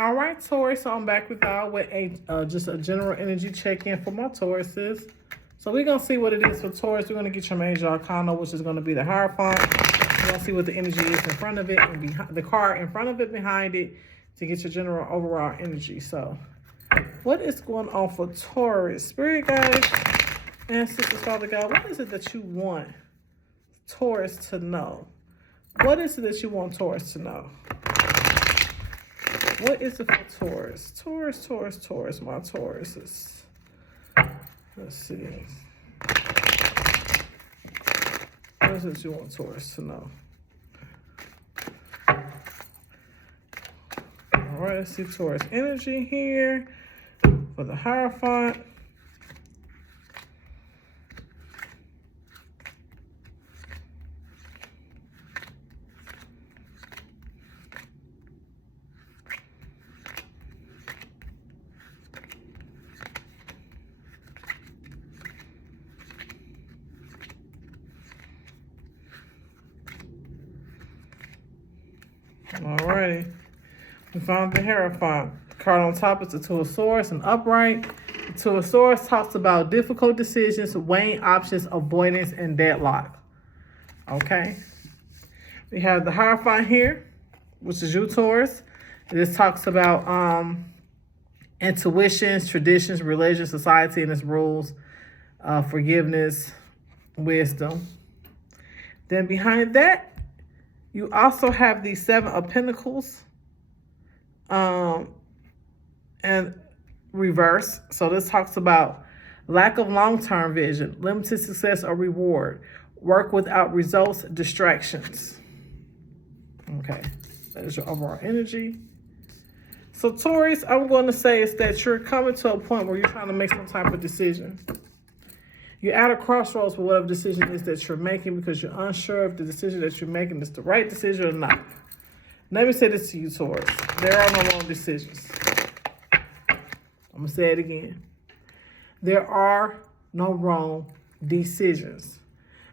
All right, Taurus, so I'm back with y'all with just a general energy check-in for my Tauruses. So we're going to see what it is for Taurus. We're going to get your major arcana, which is going to be the Hierophant. We're going to see what the energy is in front of it and behind the card in front of it, behind it, to get your general overall energy. So what is going on for Taurus? Spirit guides, ancestors, Father God, what is it that you want Taurus to know? What is it that you want Taurus to know? What is it for Taurus? Taurus, my Tauruses. Let's see. What is it you want Taurus to know? All right, let's see Taurus energy here for the Hierophant. Alrighty, we found the Hierophant. The card on top is the Two of Swords and upright. The Two of Swords talks about difficult decisions, weighing options, avoidance, and deadlock. Okay. We have the Hierophant here, which is you, Taurus. This talks about intuitions, traditions, religion, society, and its rules, forgiveness, wisdom. Then behind that, you also have the Seven of Pentacles and reverse. So this talks about lack of long-term vision, limited success or reward, work without results, distractions. Okay, that is your overall energy. So Taurus, I'm going to say is that you're coming to a point where you're trying to make some type of decision. You're at a crossroads with whatever decision it is that you're making because you're unsure if the decision that you're making is the right decision or not. Let me say this to you, Taurus. There are no wrong decisions. I'm going to say it again. There are no wrong decisions.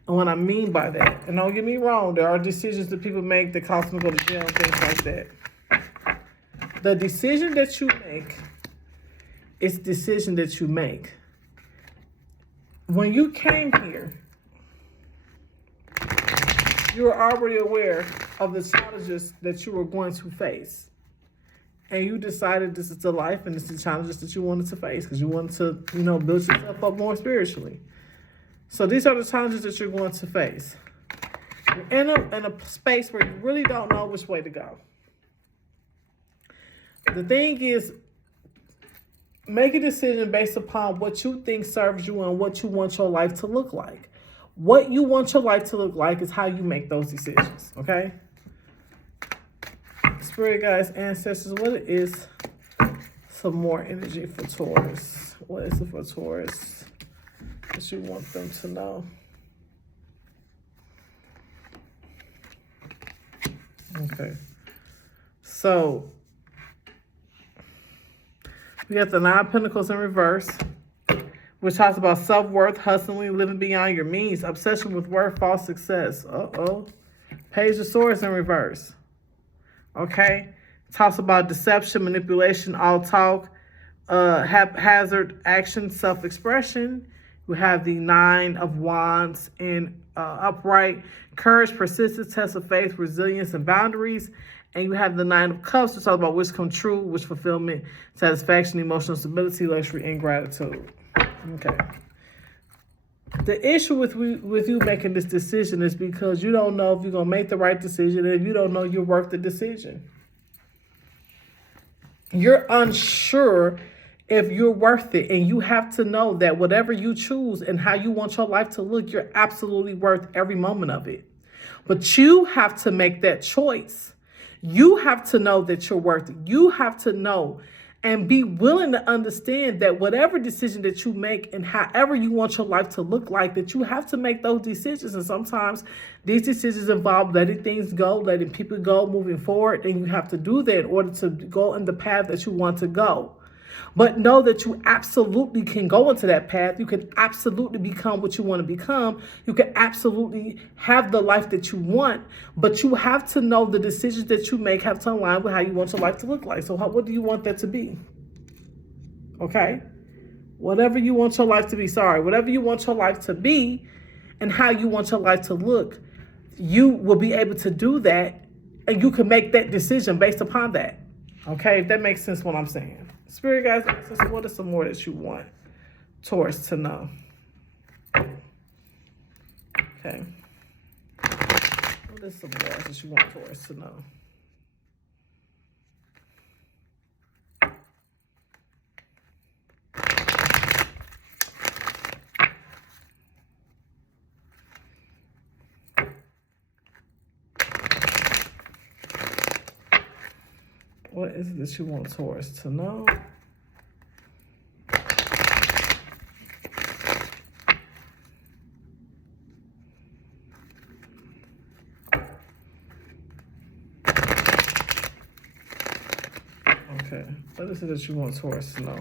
And what I mean by that, and don't get me wrong, there are decisions that people make that cause them to go to jail and things like that. The decision that you make is the decision that you make. When you came here, you were already aware of the challenges that you were going to face. And you decided this is the life and this is the challenges that you wanted to face because you wanted to, build yourself up more spiritually. So these are the challenges that you're going to face. You're in a space where you really don't know which way to go. The thing is, make a decision based upon what you think serves you and what you want your life to look like. What you want your life to look like is how you make those decisions, okay? Spirit guides, ancestors, what is some more energy for Taurus? What is it for Taurus that you want them to know? Okay. So we got the Nine of Pentacles in reverse, which talks about self-worth, hustling, living beyond your means, obsession with worth, false success. Page of Swords in reverse. Okay. Talks about deception, manipulation, all talk, haphazard action, self-expression. We have the Nine of Wands in upright, courage, persistence, test of faith, resilience, and boundaries. And you have the Nine of Cups, which talks about wish come true, wish fulfillment, satisfaction, emotional stability, luxury, and gratitude. Okay. The issue with you making this decision is because you don't know if you're going to make the right decision and you don't know you're worth the decision. You're unsure if you're worth it, and you have to know that whatever you choose and how you want your life to look, you're absolutely worth every moment of it. But you have to make that choice. You have to know that you're worth it. You have to know and be willing to understand that whatever decision that you make and however you want your life to look like, that you have to make those decisions. And sometimes these decisions involve letting things go, letting people go, moving forward. And you have to do that in order to go in the path that you want to go. But know that you absolutely can go into that path. You can absolutely become what you want to become. You can absolutely have the life that you want. But you have to know the decisions that you make have to align with how you want your life to look like. So what do you want that to be? Okay? Whatever you want your life to be, whatever you want your life to be and how you want your life to look, you will be able to do that, and you can make that decision based upon that. Okay? If that makes sense what I'm saying. Spirit guys, what is some more that you want Taurus to know? Okay. What is some more that you want Taurus to know? What is it that you want Taurus to know? Okay, what is it that you want Taurus to know?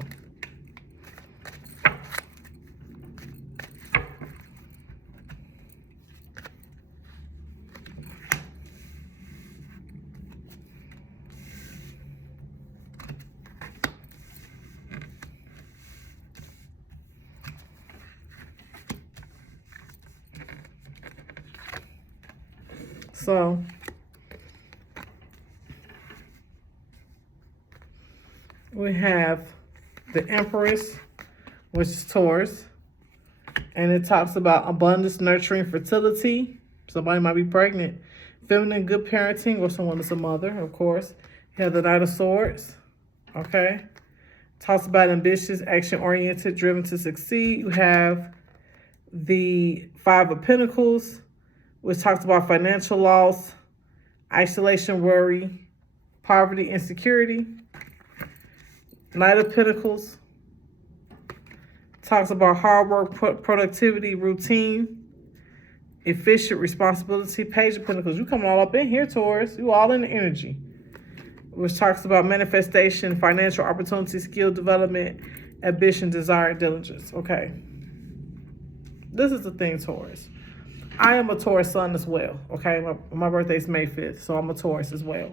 So, we have the Empress, which is Taurus, and it talks about abundance, nurturing, fertility. Somebody might be pregnant. Feminine, good parenting, or someone that's a mother, of course. You have the Knight of Swords, okay? Talks about ambitious, action-oriented, driven to succeed. You have the Five of Pentacles, which talks about financial loss, isolation, worry, poverty, insecurity. Knight of Pentacles talks about hard work, productivity, routine, efficient, responsibility. Page of Pentacles, you come all up in here, Taurus. You all in the energy. Which talks about manifestation, financial opportunity, skill development, ambition, desire, diligence. Okay. This is the thing, Taurus. I am a Taurus sun as well, okay? My birthday is May 5th, so I'm a Taurus as well.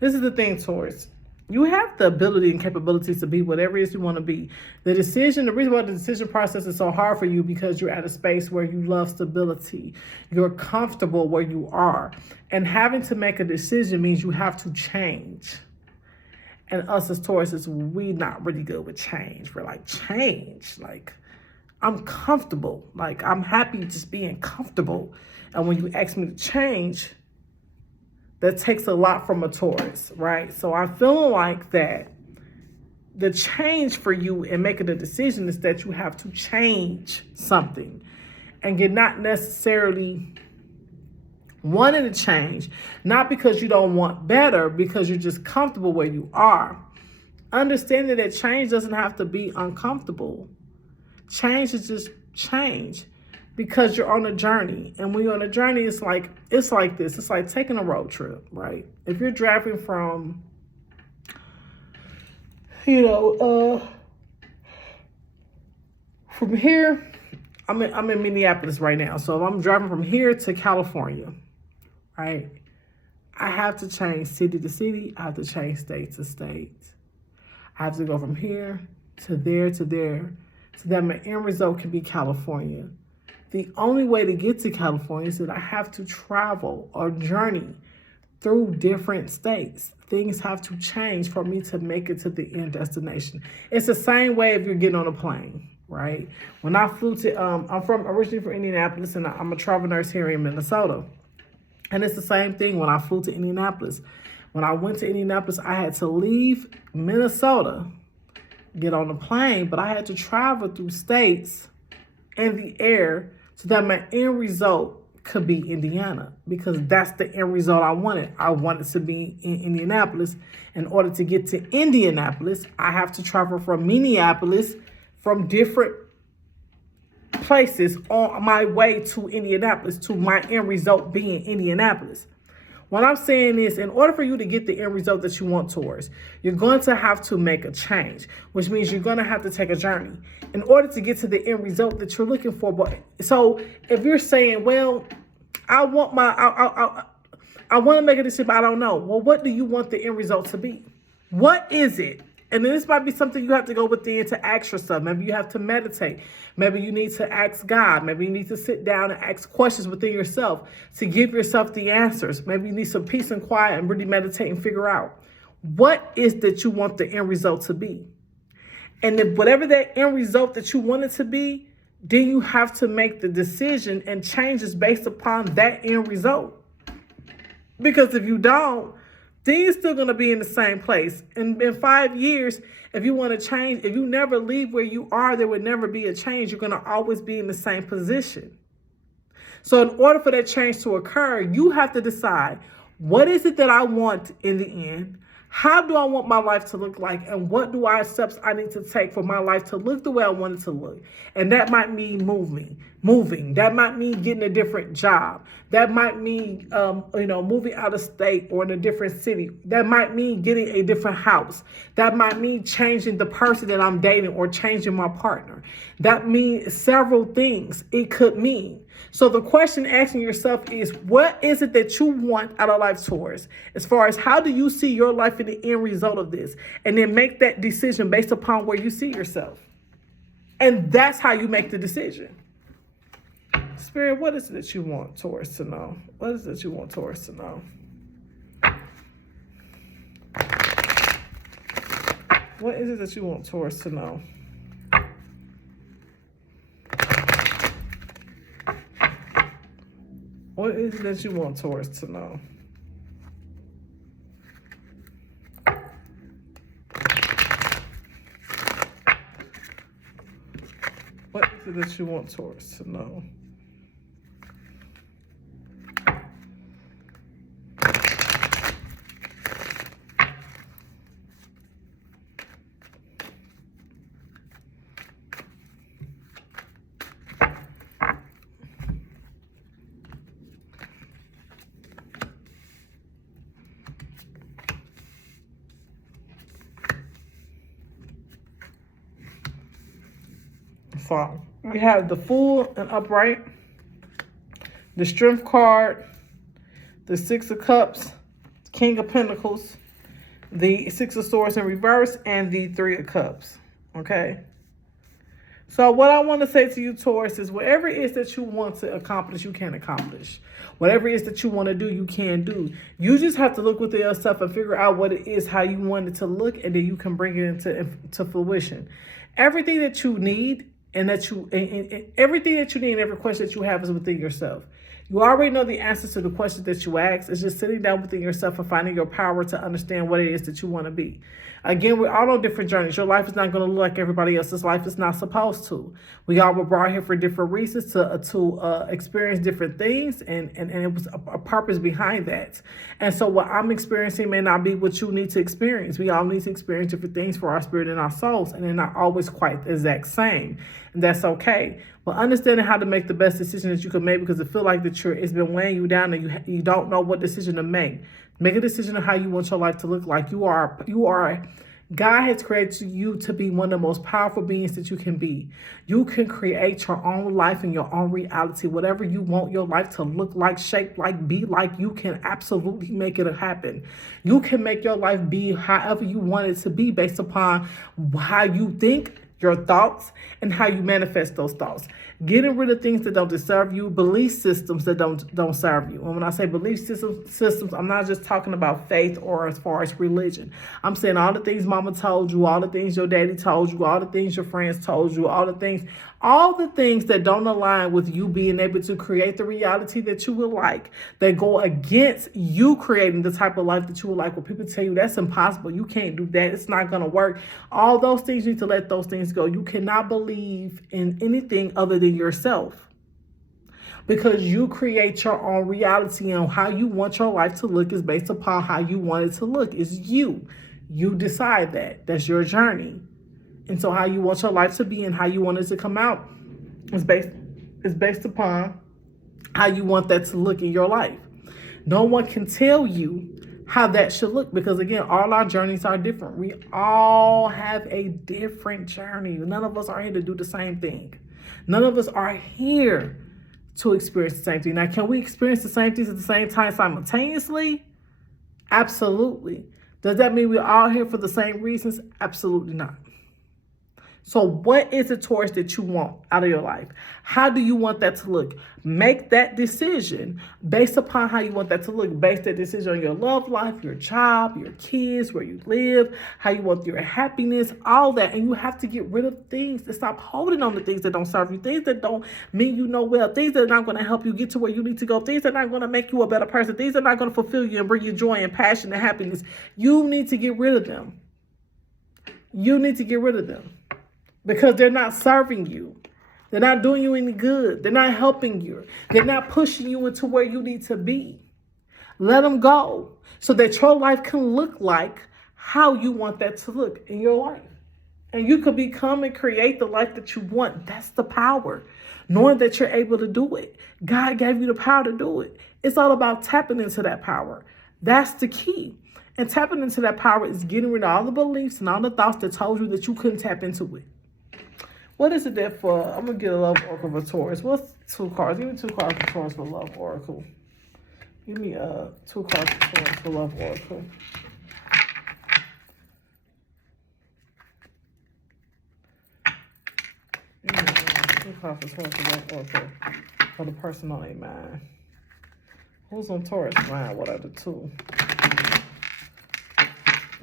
This is the thing, Taurus. You have the ability and capabilities to be whatever it is you want to be. The reason why the decision process is so hard for you because you're at a space where you love stability. You're comfortable where you are. And having to make a decision means you have to change. And us as Tauruses, we not really good with change. We're like, change, like, I'm comfortable. Like, I'm happy just being comfortable. And when you ask me to change, that takes a lot from a Taurus, right? So I'm feeling like that the change for you in making a decision is that you have to change something. And you're not necessarily wanting to change, not because you don't want better, because you're just comfortable where you are. Understanding that change doesn't have to be uncomfortable. Change is just change because you're on a journey. And when you're on a journey, it's like this. It's like taking a road trip, right? If you're driving from, from here, I'm in Minneapolis right now. So if I'm driving from here to California, right? I have to change city to city. I have to change state to state. I have to go from here to there to there, so that my end result can be California. The only way to get to California is that I have to travel or journey through different states. Things have to change for me to make it to the end destination. It's the same way if you're getting on a plane, right? When I flew to, I'm originally from Indianapolis, and I'm a travel nurse here in Minnesota. And it's the same thing when I flew to Indianapolis. When I went to Indianapolis, I had to leave Minnesota, get on a plane, but I had to travel through states in the air so that my end result could be Indiana, because that's the end result I wanted. I wanted to be in Indianapolis. In order to get to Indianapolis, I have to travel from Minneapolis, from different places on my way to Indianapolis, to my end result being Indianapolis. What I'm saying is, in order for you to get the end result that you want towards, you're going to have to make a change, which means you're going to have to take a journey in order to get to the end result that you're looking for. But so if you're saying, well, I want I want to make a decision, but I don't know. Well, what do you want the end result to be? What is it? And then this might be something you have to go within to ask yourself. Maybe you have to meditate. Maybe you need to ask God. Maybe you need to sit down and ask questions within yourself to give yourself the answers. Maybe you need some peace and quiet and really meditate and figure out what is that you want the end result to be. And if whatever that end result that you want it to be, then you have to make the decision and changes based upon that end result. Because if you don't, then you're still going to be in the same place. And in 5 years, if you want to change, if you never leave where you are, there would never be a change. You're going to always be in the same position. So in order for that change to occur, you have to decide, what is it that I want in the end? How do I want my life to look like? And what steps I need to take for my life to look the way I want it to look? And that might mean moving. That might mean getting a different job. That might mean, moving out of state or in a different city. That might mean getting a different house. That might mean changing the person that I'm dating or changing my partner. That means several things it could mean. So the question asking yourself is, what is it that you want out of life towards? As far as how do you see your life in the end result of this? And then make that decision based upon where you see yourself. And that's how you make the decision. Spirit, what is it that you want Taurus to know? What is it that you want Taurus to know? What is it that you want Taurus to know? What is it that you want Taurus to know? What is it that you want Taurus to know? So we have the Fool and Upright, the Strength card, the Six of Cups, King of Pentacles, the Six of Swords in reverse, and the Three of Cups. Okay. So what I want to say to you, Taurus, is whatever it is that you want to accomplish, you can accomplish. Whatever it is that you want to do, you can do. You just have to look within yourself and figure out what it is, how you want it to look, and then you can bring it into fruition. Everything that you need and everything that you need and every question that you have is within yourself. You already know the answers to the questions that you ask. It's just sitting down within yourself and finding your power to understand what it is that you want to be. Again, we're all on different journeys. Your life is not going to look like everybody else's life. It's not supposed to. We all were brought here for different reasons to experience different things, and it was a purpose behind that. And so what I'm experiencing may not be what you need to experience. We all need to experience different things for our spirit and our souls, and they're not always quite the exact same. And that's okay. But understanding how to make the best decision that you can make, because it feel like that it's been weighing you down and you don't know what decision to make. Make a decision of how you want your life to look like. God has created you to be one of the most powerful beings that you can be. You can create your own life and your own reality. Whatever you want your life to look like, shape like, be like, you can absolutely make it happen. You can make your life be however you want it to be based upon how you think, your thoughts, and how you manifest those thoughts. Getting rid of things that don't deserve you, belief systems that don't serve you. And when I say belief systems, I'm not just talking about faith or as far as religion. I'm saying all the things mama told you, all the things your daddy told you, all the things your friends told you, all the things that don't align with you being able to create the reality that you would like, that go against you creating the type of life that you would like. When people tell you that's impossible, you can't do that, it's not going to work. All those things, you need to let those things go. You cannot believe in anything other than yourself, because you create your own reality, and how you want your life to look is based upon how you want it to look. It's you. You decide that. That's your journey. And so how you want your life to be and how you want it to come out is based upon how you want that to look in your life. No one can tell you how that should look, because again, all our journeys are different. We all have a different journey. None of us are here to do the same thing. None of us are here to experience the same thing. Now, can we experience the same things at the same time simultaneously? Absolutely. Does that mean we're all here for the same reasons? Absolutely not. So what is it, Taurus, that you want out of your life? How do you want that to look? Make that decision based upon how you want that to look. Base that decision on your love life, your job, your kids, where you live, how you want your happiness, all that. And you have to get rid of things and stop holding on to things that don't serve you, things that don't mean you know well, things that are not going to help you get to where you need to go, things that are not going to make you a better person, things that are not going to fulfill you and bring you joy and passion and happiness. You need to get rid of them. You need to get rid of them. Because they're not serving you. They're not doing you any good. They're not helping you. They're not pushing you into where you need to be. Let them go so that your life can look like how you want that to look in your life. And you could become and create the life that you want. That's the power. Knowing that you're able to do it. God gave you the power to do it. It's all about tapping into that power. That's the key. And tapping into that power is getting rid of all the beliefs and all the thoughts that told you that you couldn't tap into it. What is it there for? I'm going to get a love oracle for Taurus. What's 2 cards? Give me 2 cards for Taurus for love oracle. Give me 2 cards for Taurus for love oracle. Give me 2 cards for Taurus for love oracle. For the person on their mind. Who's on Taurus' mind? What are the 2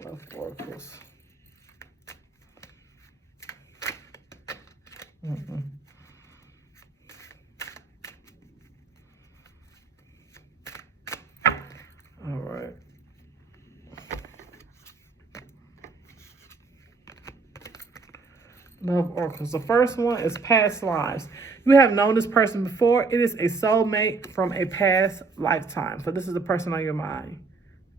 love oracles? All right. Love oracles. The first one is past lives. You have known this person before. It is a soulmate from a past lifetime. So this is the person on your mind.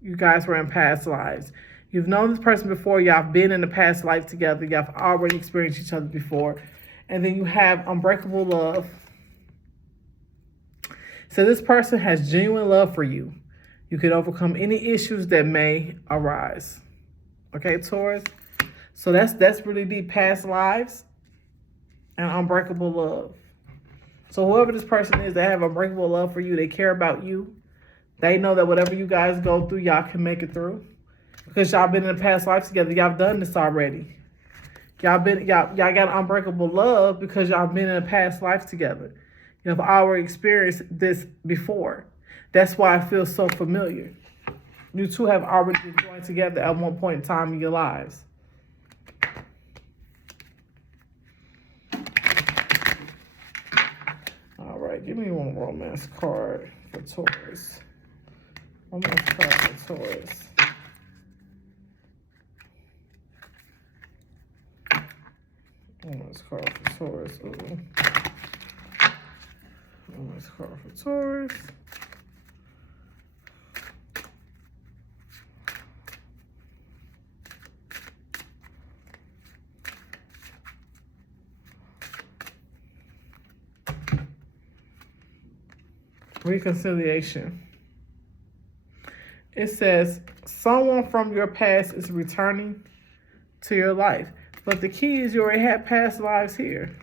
You guys were in past lives. You've known this person before. Y'all have been in the past life together. Y'all have already experienced each other before. And then you have unbreakable love. So this person has genuine love for you. You can overcome any issues that may arise. Okay, Taurus? So that's really deep, past lives and unbreakable love. So whoever this person is, they have unbreakable love for you. They care about you. They know that whatever you guys go through, y'all can make it through. Because y'all been in the past life together. Y'all done this already. Y'all got unbreakable love because y'all been in a past life together. You have already experienced this before. That's why it feels so familiar. You two have already been joined together at one point in time in your lives. All right, give me one romance card for Taurus. Romance card for Taurus. Romance card for Taurus. Ooh. Romance card for Taurus. Reconciliation. It says someone from your past is returning to your life. But the key is you already had past lives here.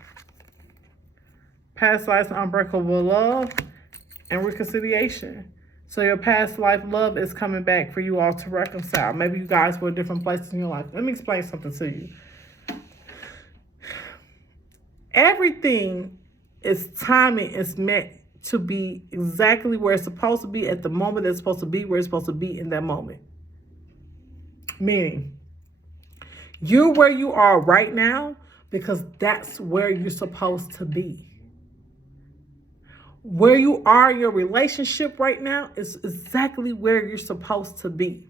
Past lives, unbreakable love, and reconciliation. So your past life love is coming back for you all to reconcile. Maybe you guys were at different places in your life. Let me explain something to you. Everything is timing is meant to be exactly where it's supposed to be at the moment it's supposed to be, where it's supposed to be in that moment. Meaning, you're where you are right now because that's where you're supposed to be. Where you are in your relationship right now is exactly where you're supposed to be.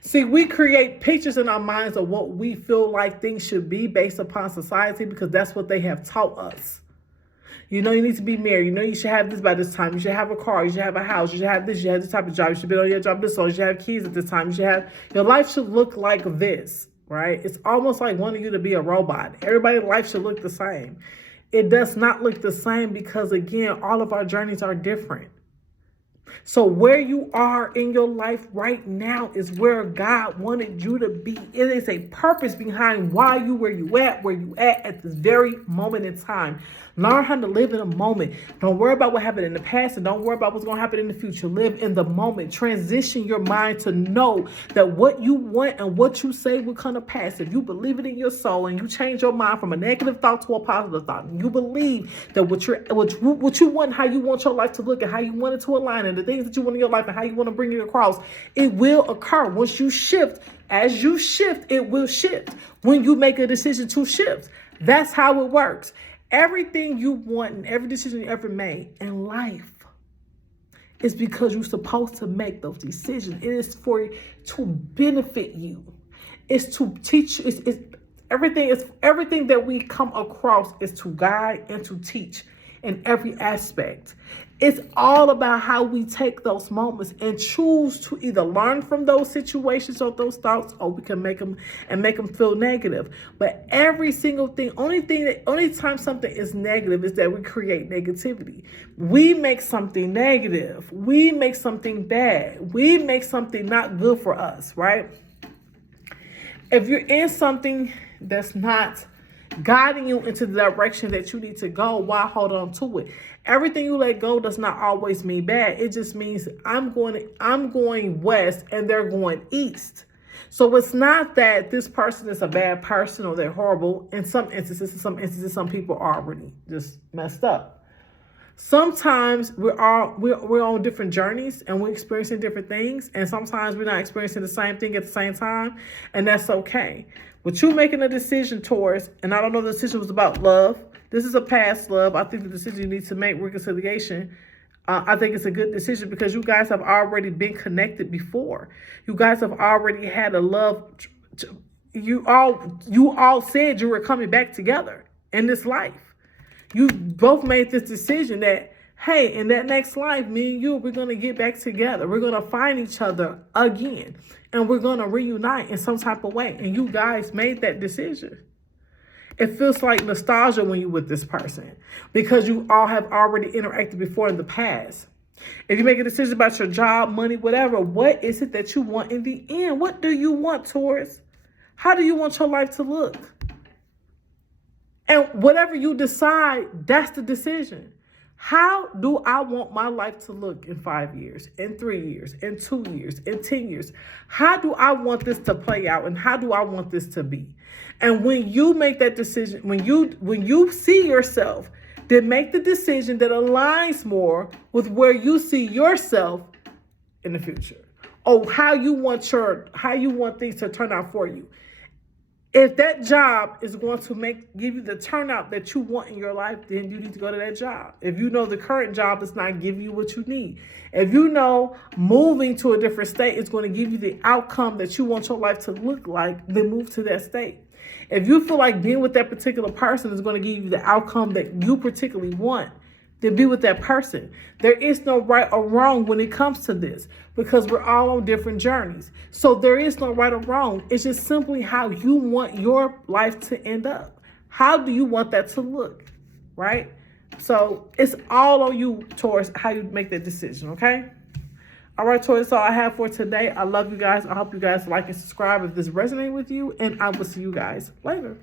See, we create pictures in our minds of what we feel like things should be based upon society because that's what they have taught us. You know you need to be married. You know you should have this by this time. You should have a car. You should have a house. You should have this. You should have this type of job. You should be on your job this long. You should have kids at this time. You should have, your life should look like this, right? It's almost like wanting you to be a robot. Everybody's life should look the same. It does not look the same because, again, all of our journeys are different. So where you are in your life right now is where God wanted you to be. It is a purpose behind why you where you at this very moment in time. Learn how to live in a moment. Don't worry about what happened in the past, and don't worry about what's going to happen in the future. Live in the moment. Transition your mind to know that what you want and what you say will come to pass. If you believe it in your soul and you change your mind from a negative thought to a positive thought, and you believe that what you want, how you want your life to look, and how you want it to align, and the things that you want in your life and how you want to bring it across, it will occur. Once you shift, as you shift, it will shift. When you make a decision to shift, that's how it works. Everything you want and every decision you ever made in life is because you're supposed to make those decisions. It is to benefit you. It's to teach you. It's everything that we come across is to guide and to teach in every aspect. It's all about how we take those moments and choose to either learn from those situations or those thoughts, or we can make them feel negative. But every single thing, only time something is negative is that we create negativity. We make something negative. We make something bad. We make something not good for us, right? If you're in something that's not guiding you into the direction that you need to go, why hold on to it? Everything you let go does not always mean bad. It just means I'm going west and they're going east. So it's not that this person is a bad person or they're horrible. In some instances, some people are already just messed up. Sometimes we're on different journeys and we're experiencing different things, and sometimes we're not experiencing the same thing at the same time, and that's okay. But you making a decision towards, and I don't know if the decision was about love. This is a past love. I think the decision you need to make, reconciliation, I think it's a good decision because you guys have already been connected before. You guys have already had a love. You all said you were coming back together in this life. You both made this decision that, hey, in that next life, me and you, we're going to get back together. We're going to find each other again. And we're going to reunite in some type of way. And you guys made that decision. It feels like nostalgia when you're with this person because you all have already interacted before in the past. If you make a decision about your job, money, whatever, what is it that you want in the end? What do you want, Taurus? How do you want your life to look? And whatever you decide, that's the decision. How do I want my life to look in 5 years, in 3 years, in 2 years, in 10 years? How do I want this to play out, and how do I want this to be? And when you make that decision, when you see yourself, then make the decision that aligns more with where you see yourself in the future, or how you want things to turn out for you. If that job is going to give you the turnout that you want in your life, then you need to go to that job. If you know the current job is not giving you what you need, if you know moving to a different state is going to give you the outcome that you want your life to look like, then move to that state. If you feel like being with that particular person is going to give you the outcome that you particularly want, then be with that person. There is no right or wrong when it comes to this because we're all on different journeys. So there is no right or wrong. It's just simply how you want your life to end up. How do you want that to look, right? So it's all on you, Taurus, how you make that decision, okay? All right, Taurus, that's all I have for today. I love you guys. I hope you guys like and subscribe if this resonates with you, and I will see you guys later.